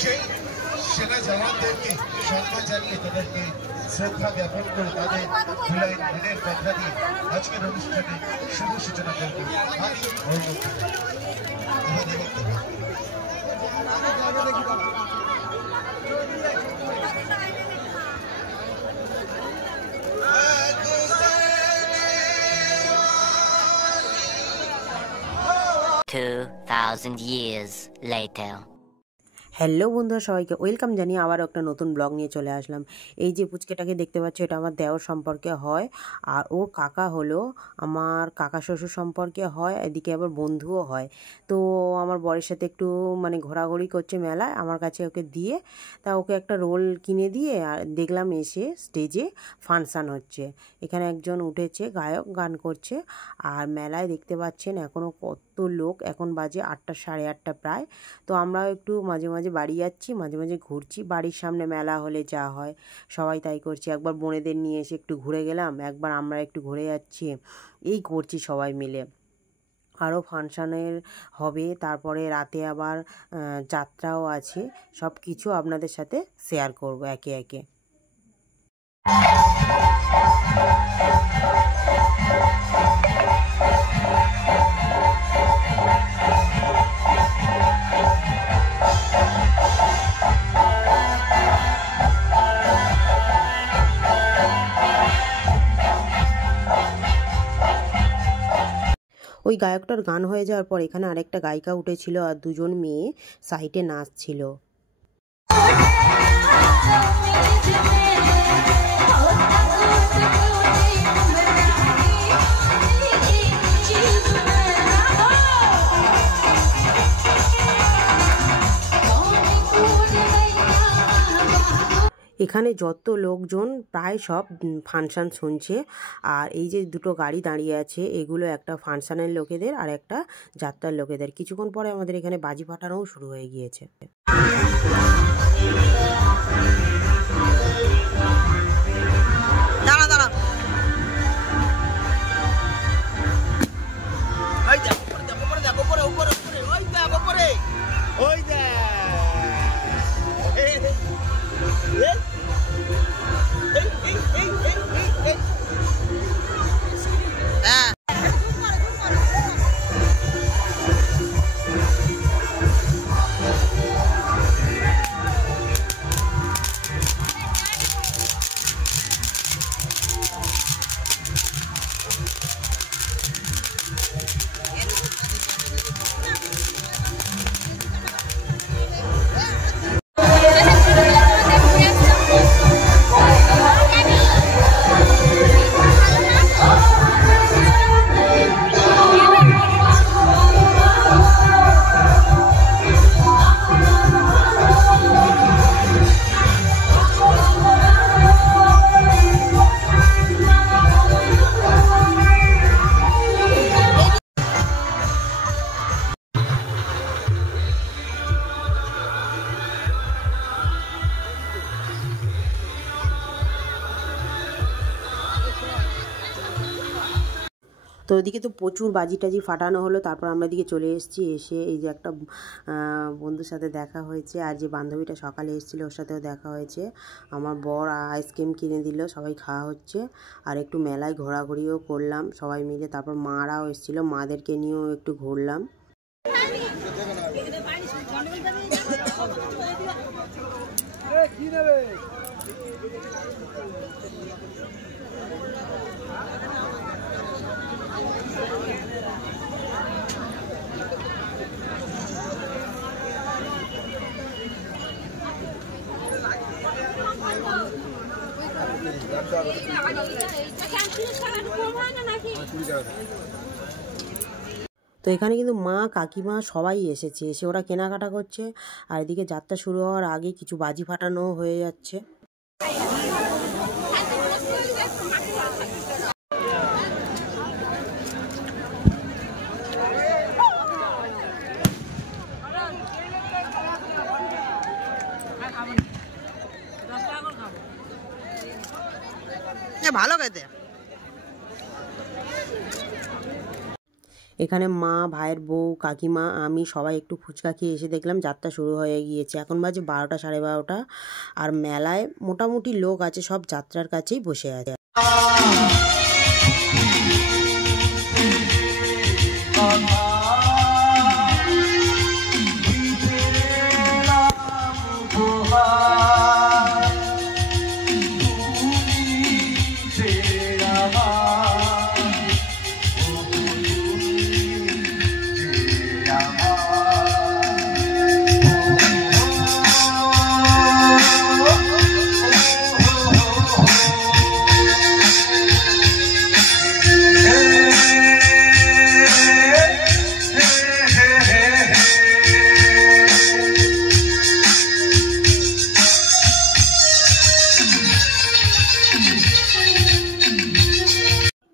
সেই সেনা জওয়ানদেরকে সম্মান জানিয়ে তাদেরকে শ্রদ্ধা জ্ঞাপন করে তাদের ধুলাই দিনের কথা দিয়ে আজকের অনুষ্ঠানে শুভ সূচনা করবে। years later. হ্যালো বন্ধুরা, সবাইকে ওয়েলকাম জানিয়ে আবার একটা নতুন ব্লগ নিয়ে চলে আসলাম। এই যে পুচকেটাকে দেখতে পাচ্ছ, এটা আমার দেওর সম্পর্কে হয়, আর ওর কাকা হলো আমার কাকা শ্বশুর সম্পর্কে হয়, এদিকে আবার বন্ধুও হয়। তো আমার বরের সাথে একটু মানে ঘোরাঘুরি করছে মেলায়, আমার কাছে ওকে দিয়ে তা ওকে একটা রোল কিনে দিয়ে আর দেখলাম এসে স্টেজে ফাংশান হচ্ছে। এখানে একজন উঠেছে, গায়ক গান করছে, আর মেলায় দেখতে পাচ্ছেন এখনও কত লোক। এখন বাজে 8টা, সাড়ে 8টা প্রায়। তো আমরাও একটু মাঝে মাঝে বাড়ি যাচ্ছি, মাঝে মাঝে ঘুরছি। বাড়ির সামনে মেলা হলে যা হয় সবাই তাই করছি। একবার বোনেদের নিয়ে এসে একটু ঘুরে গেলাম, একবার আমরা একটু ঘুরে যাচ্ছি, এই করছি সবাই মিলে। আরও ফাংশানের হবে, তারপরে রাতে আবার যাত্রাও আছে। সব কিছু আপনাদের সাথে শেয়ার করব একে একে। ওই গায়কটার গান হয়ে যাওয়ার পর এখানে আরেকটা গায়িকা উঠেছিল, আর দুজন মেয়ে সাইডে নাচছিল। এখানে যত লোকজন প্রায় সব ফাংশান শুনছে। আর এই যে দুটো গাড়ি দাঁড়িয়ে আছে, এগুলো একটা ফাংশানের লোকেদের আর একটা যাত্রার লোকেদের। কিছুক্ষণ পরে আমাদের এখানে বাজি ফাটানোও শুরু হয়ে গিয়েছে। তো ওদিকে তো প্রচুর বাজি টাজি ফাটানো হলো। তারপর আমরা এদিকে চলে এসেছি। এসে এই যে একটা বন্ধুর সাথে দেখা হয়েছে, আর যে বান্ধবীটা সকালে এসেছিলো ওর সাথেও দেখা হয়েছে। আমার বর আইসক্রিম কিনে দিল, সবাই খাওয়া হচ্ছে। আর একটু মেলায় ঘোরাঘুরিও করলাম সবাই মিলে। তারপর মারাও এসেছিলো, মাদেরকে নিয়েও একটু ঘুরলাম। তো এখানে কিন্তু মা কাকিমা সবাই এসেছে, এসে ওরা কেনাকাটা করছে। আর এদিকে যাত্রা শুরু হওয়ার আগে কিছু বাজি ফাটানো হয়ে যাচ্ছে। ভালো খেতে। এখানে মা, ভাইয়ের বউ, কাকিমা, আমি সবাই একটু ফুচকা খেয়ে এসে দেখলাম যাত্রা শুরু হয়ে গিয়েছে। এখন বাজে 12টা, 12:30। আর মেলায় মোটামুটি লোক আছে, সব যাত্রার কাছেই বসে আছে।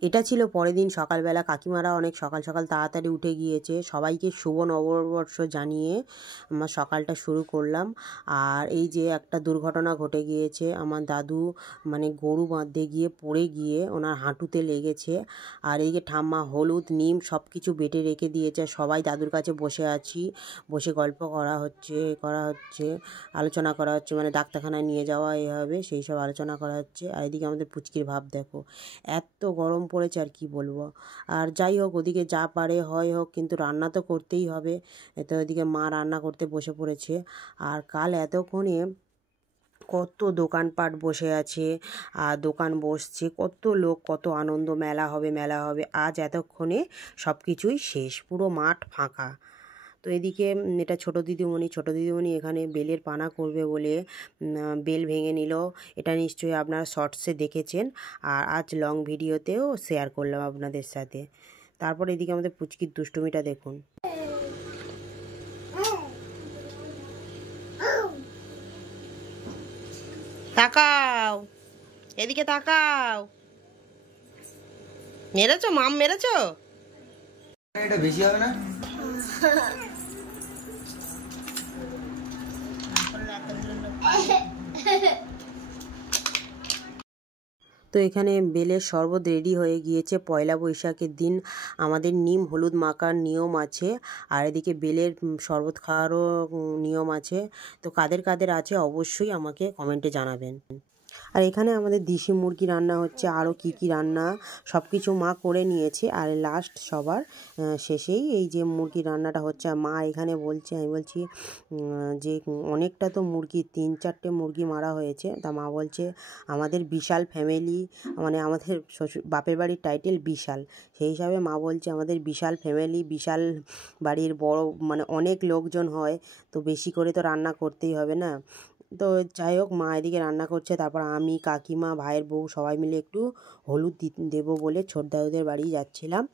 এটা ছিল পরের দিন সকালবেলা। কাকিমারা অনেক সকাল সকাল তাড়াতাড়ি উঠে গিয়েছে। সবাইকে শুভ নববর্ষ জানিয়ে আমার সকালটা শুরু করলাম। আর এই যে একটা দুর্ঘটনা ঘটে গিয়েছে, আমার দাদু মানে গরু বাঁধতে গিয়ে পড়ে গিয়ে ওনার হাঁটুতে লেগেছে। আর এই যে ঠাম্মা হলুদ নিম সব কিছু বেটে রেখে দিয়েছে। সবাই দাদুর কাছে বসে আছি, বসে গল্প করা হচ্ছে আলোচনা করা হচ্ছে, মানে ডাক্তারখানায় নিয়ে যাওয়া হবে সেই সব আলোচনা করা হচ্ছে। আর এদিকে আমাদের পুচকির ভাব দেখো, এত গরম পড়েছে আর কি বলবো। আর যাই হোক, ওদিকে যা পারে হয় হোক, কিন্তু রান্না তো করতেই হবে। তো ওদিকে মা রান্না করতে বসে পড়েছে। আর কাল এতক্ষণে কত দোকানপাট বসে আছে, আর দোকান বসছে, কত লোক, কত আনন্দ, মেলা হবে মেলা হবে। আজ এতক্ষণে সব কিছুই শেষ, পুরো মাঠ ফাঁকা। তো এদিকে এটা ছোটো দিদিমণি এখানে বেলের পানা করবে বলে বেল ভেঙে নিল। এটা নিশ্চয়ই আপনারা শর্টসে দেখেছেন, আর আজ লং ভিডিওতেও শেয়ার করলাম আপনাদের সাথে। তারপর এদিকে আমাদের পুচকির দুষ্টুমিটা দেখুন। তাকাও, এদিকে তাকাও। মেরেছো মাম, মেরেছো? এটা বেশি হবে না? তো এখানে বেলের শরবত রেডি হয়ে গিয়েছে। পয়লা বৈশাখের দিন আমাদের নিম হলুদ মাখার নিয়ম আছে, আর এদিকে বেলের শরবত খাওয়ারও নিয়ম আছে। তো কাদের কাদের আছে অবশ্যই আমাকে কমেন্টে জানাবেন। আর এখানে আমাদের দেশি মুরগি রান্না হচ্ছে, আরও কি কি রান্না সব কিছু মা করে নিয়েছে। আর লাস্ট সবার শেষেই এই যে মুরগি রান্নাটা হচ্ছে। আর মা এখানে বলছে, আমি বলছি যে অনেকটা তো মুরগি, 3-4টে মুরগি মারা হয়েছে। তা মা বলছে আমাদের বিশাল ফ্যামিলি, মানে আমাদের বাপের বাড়ির টাইটেল বিশাল, সেই হিসাবে মা বলছে আমাদের বিশাল ফ্যামিলি, বিশাল বাড়ির বড়, মানে অনেক লোকজন হয়, তো বেশি করে তো রান্না করতেই হবে না। তো যাই হোক, মা এদিকে রান্না করছে। তারপর আমি, কাকিমা, ভাইয়ের বউ সবাই মিলে একটু হলুদ দেবো বলে ছোট দাদুদের বাড়ি যাচ্ছিলাম,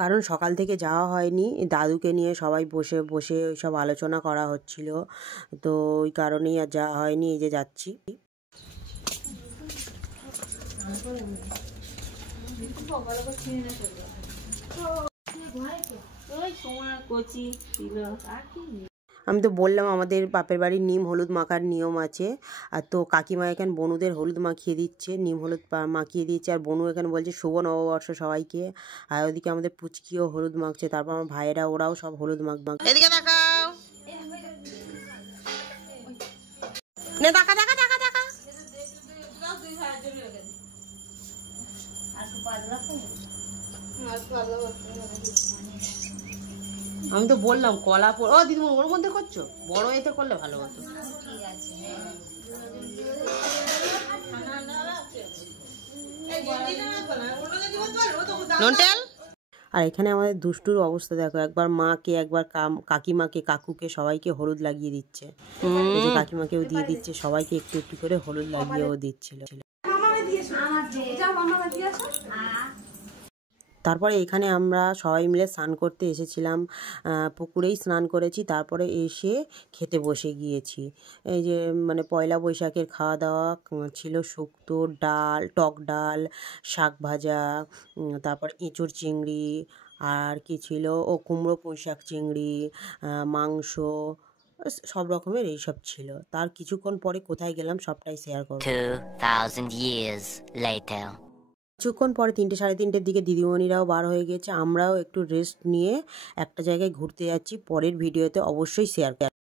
কারণ সকাল থেকে যাওয়া হয়নি। দাদুকে নিয়ে সবাই বসে বসে সব আলোচনা করা হচ্ছিল, তো ওই কারণেই আর যাওয়া হয়নি। এই যে যাচ্ছি। আমি তো বললাম আমাদের বাপের বাড়ির নিম হলুদ মাখার নিয়ম আছে। আর তো কাকিমা এখানে বনুদের হলুদ মাখিয়ে দিচ্ছে, নিম হলুদ মাখিয়ে দিচ্ছে। আর বনু এখানে বলছে শুভ নববর্ষ সবাইকে। আর ওদিকে আমাদের পুচকিও হলুদ মাখছে। তারপর আমার ভাইয়েরা ওরাও সব হলুদ মাখ। এদিকে তাকাও, নে তাকা তাকা তাকা তাকা। আমি তো বললাম কলা ও দিদি ওর মধ্যে করছো, বড় এতে করলে ভালো হতো। আর এখানে আমাদের দুষ্টুর অবস্থা দেখো, একবার মাকে, একবার কাকিমাকে, কাকুকে, সবাইকে হলুদ লাগিয়ে দিচ্ছে। এই যে কাকিমাকেও দিয়ে দিচ্ছে, সবাইকে একটু একটু করে হলুদ লাগিয়েও দিচ্ছিল। তারপরে এখানে আমরা সবাই মিলে স্নান করতে এসেছিলাম, পুকুরেই স্নান করেছি। তারপরে এসে খেতে বসে গিয়েছি। এই যে মানে পয়লা বৈশাখের খাওয়া দাওয়া ছিল শুক্তো, ডাল, টক ডাল, শাক ভাজা, তারপর এঁচোড় চিংড়ি, আর কি ছিল ও কুমড়ো পুঁইশাক চিংড়ি, মাংস, সব রকমের এইসব ছিল। তার কিছুক্ষণ পরে কোথায় গেলাম সবটাই শেয়ার করব। 2000 years later. কিছুক্ষণ পরে 3টে সাড়ে 3টের দিকে দিদিমণিরাও বার হয়ে গেছে। আমরাও একটু রেস্ট নিয়ে একটা জায়গায় ঘুরতে যাচ্ছি, পরের ভিডিওতে অবশ্যই শেয়ার